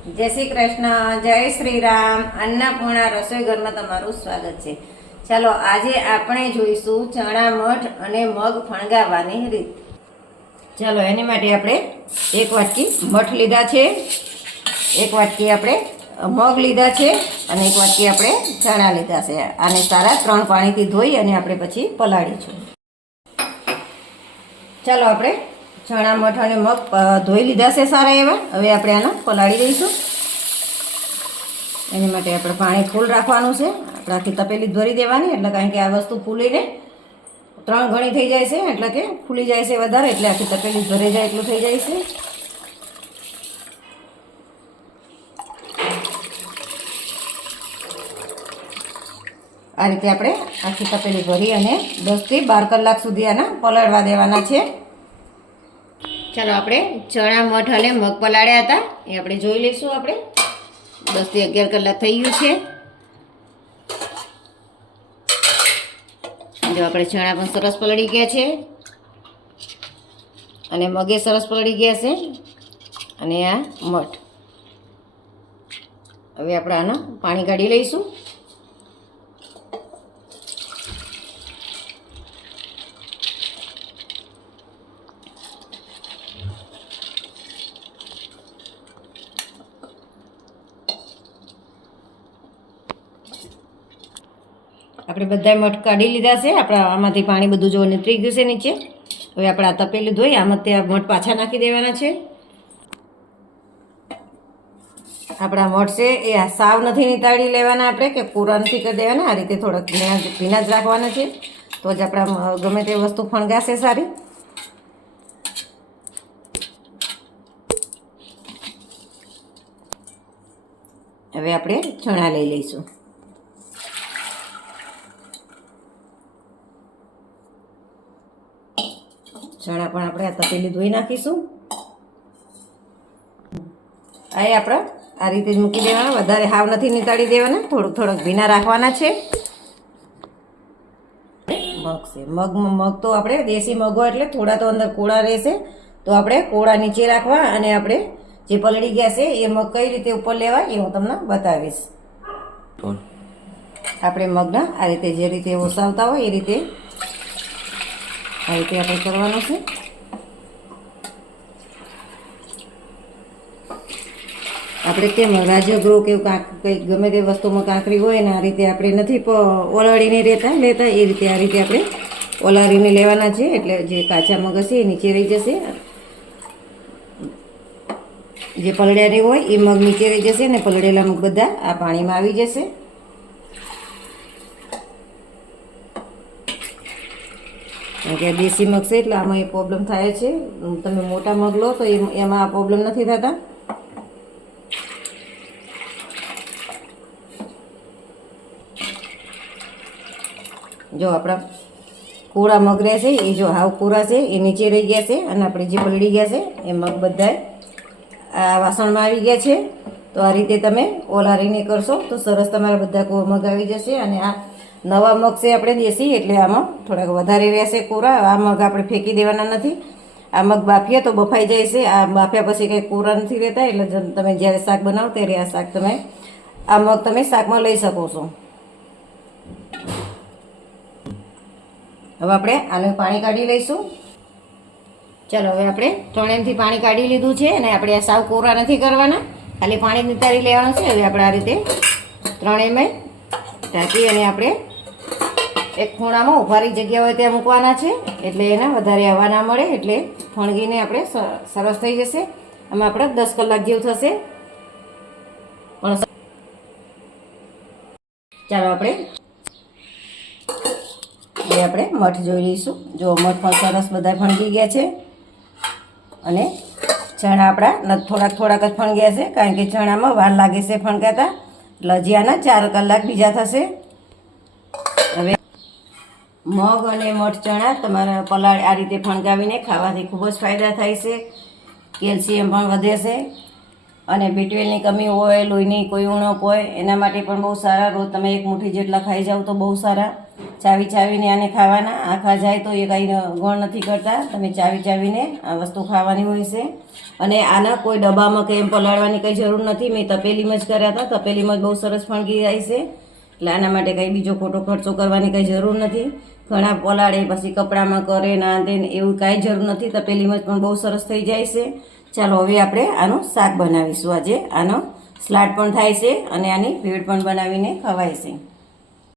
જય શ્રી કૃષ્ણ, જય શ્રી રામ. અન્નપૂર્ણા રસોઈ ઘરમાં તમારું સ્વાગત છે. ચાલો આજે આપણે જોઈશું ચણા મઠ અને મગ ફણગાવવાની રીત. ચાલો એની માટે આપણે એક વાટકી મઠ લીધા છે, એક વાટકી આપણે મગ લીધા છે અને એક વાટકી આપણે ચણા લીધા છે. આને સારા 3 પાણીથી ધોઈ અને આપણે પછી પલાળીશું. ચાલો આપણે ચણા મઠ અને મગ ધોઈ લીધા છે સારા એવા. હવે આપણે આને પલાળી દઈશું. એની માટે આપણે પાણી ફૂલ રાખવાનું છે. આપણે આખી તપેલી ધોરી દેવાની, એટલે કારણ કે આ વસ્તુ ફૂલીને 3 ગણી થઈ જાય છે, એટલે કે ફૂલી જાય છે વધારે, એટલે આખી તપેલી ભરાઈ જાય એટલું થઈ જાય છે. આ રીતે આપણે આખી તપેલી ભરી અને 10 થી 12 કલાક સુધી આને પલાળવા દેવાના છે. ચાલો આપણે ચણા મઠ અને મગ પલાળ્યા હતા એ આપણે જોઈ લઈશું. આપણે 10 થી 11 કલાક થઈ ગયું છે. જો આપણે ચણા પણ સરસ પલળી ગયા છે અને મગે સરસ પલળી ગયા છે અને આ મઠ. હવે આપણે આનું પાણી કાઢી લઈશું. આપણે બધા મઠ કાઢી લીધા છે. આપણા આમાંથી પાણી બધું જો નીતરી ગયું છે નીચે. હવે આપણે આ તપેલી ધોઈ આમાં તે મઠ પાછા નાખી દેવાના છે. આપણા મઠ છે એ સાવ નથી નીતાળી લેવાના આપણે, કે પૂરા નથી કરી દેવાના. આ રીતે થોડાક ભીના જ રાખવાના છે, તો જ આપણા ગમે તે વસ્તુ ફણગાશે સારી. હવે આપણે ચણા લઈ લઈશું. ચણા પણ આપણે આ તપેલી ધોઈ નાખીશું. આ આપણે આ રીતે જ મૂકી દેવાના, વધારે હાવ નથી નીતાળી દેવાના, થોડુંક ભીના રાખવાના છે. મગ છે, મગ તો આપણે દેશી મગ હોય એટલે થોડા તો અંદર કોળા રહેશે, તો આપણે કોળા નીચે રાખવા અને આપણે જે પલળી ગયા છે એ મગ કઈ રીતે ઉપર લેવા એ હું તમને બતાવીશ. આપણે મગના આ રીતે જે રીતે ઓસાવતા હોય એ રીતે આ રીતે આપણે કરવાનું છે. આપણે કેમ રાજગરો કે કંઈક ગમે તે વસ્તુમાં કાંકરી હોય ને આ રીતે આપણે નથી ઓલાળીને લેતા એ રીતે આ રીતે આપણે ઓલાળીને લેવાના છે, એટલે જે કાચા મગ હશે એ નીચે રહી જશે. જે પલળ્યા નહીં હોય એ મગ નીચે રહી જશે અને પલળેલા મગ બધા આ પાણીમાં આવી જશે. કારણ કે દેશી મગ છે એટલે આમાં એ પ્રોબ્લેમ થાય છે. તમે મોટા મગ લો તો એમાં આ પ્રોબ્લેમ નથી થતા. જો આપણા કોરા મગ રહેશે એ જો હાવ કોરા છે એ નીચે રહી ગયા છે, અને આપણે જે પલળી ગયા છે એ મગ બધા આ વાસણમાં આવી ગયા છે. તો આ રીતે તમે ઓલારીને કરશો તો સરસ તમારા બધા મગ આવી જશે. અને આ નવા મગ છે આપણે દેશી, એટલે આમાં થોડાક વધારે રહેશે કોરા. આ મગ આપણે ફેંકી દેવાના નથી. આ મગ બાફીએ તો બફાઈ જાય છે. આ બાફ્યા પછી કંઈ કોરા નથી રહેતા, એટલે તમે જ્યારે શાક બનાવો ત્યારે આ શાક આ મગ તમે શાકમાં લઈ શકો છો. હવે આપણે આનું પાણી કાઢી લઈશું. ચાલો હવે આપણે 3 એમથી પાણી કાઢી લીધું છે અને આપણે આ સાવ કોરા નથી કરવાના, ખાલી પાણી નિતારી લેવાનું છે. હવે આપણે આ રીતે 3 ml ઢાંકી અને આપણે એક ખૂણામાં ઉભારી જગ્યા હોય ત્યાં મૂકવાના છે, એટલે એને વધારે હવા ના મળે, એટલે ફણગીને આપણે સરસ થઈ જશે. આમાં આપણે 10 કલાક જેવું થશે. પણ ચાલો આપણે મઠ જોઈ લઈશું. જો મઠ પણ સરસ બધા ફણગી ગયા છે અને ચણા આપણા થોડાક જ ફણગ્યા છે, કારણ કે ચણામાં વાર લાગે છે ફણગાતા, એટલે હજી આના 4 કલાક બીજા થશે. હવે મગ અને મઠ ચણા તમારા પલાળ આ રીતે ફણગાવીને ખાવાથી ખૂબ જ ફાયદા થાય છે. કેલ્શિયમ પણ વધે છે અને B12ની કમી હોય, લોહીની કોઈ ઉણપ હોય, એના માટે પણ બહુ સારા. રોજ તમે 1 મુઠ્ઠી જેટલા ખાઈ જાઓ તો બહુ સારા. ચાવી ચાવીને આને ખાવાના. આખા જાય તો એ કંઈ ગણ નથી કરતા. તમે ચાવી ચાવીને આ વસ્તુ ખાવાની હોય છે. અને આના કોઈ ડબ્બામાં કે એમ પલાળવાની કંઈ જરૂર નથી. મેં તપેલીમાં જ કર્યા હતા. તપેલીમાં જ બહુ સરસ ફણગી જાય છે. એટલે આના માટે કંઈ બીજો ખોટો ખર્ચો કરવાની કંઈ જરૂર નથી. ઘણા પલાળે પછી કપડામાં કરે ના દે એવું કાંઈ જરૂર નથી. તપેલીમાં જ પણ બહુ સરસ થઈ જાય છે. ચાલો હવે આપણે આનું શાક બનાવીશું. આજે આનો સલાડ પણ થાય છે અને આની ભેળ પણ બનાવીને ખવાય છે.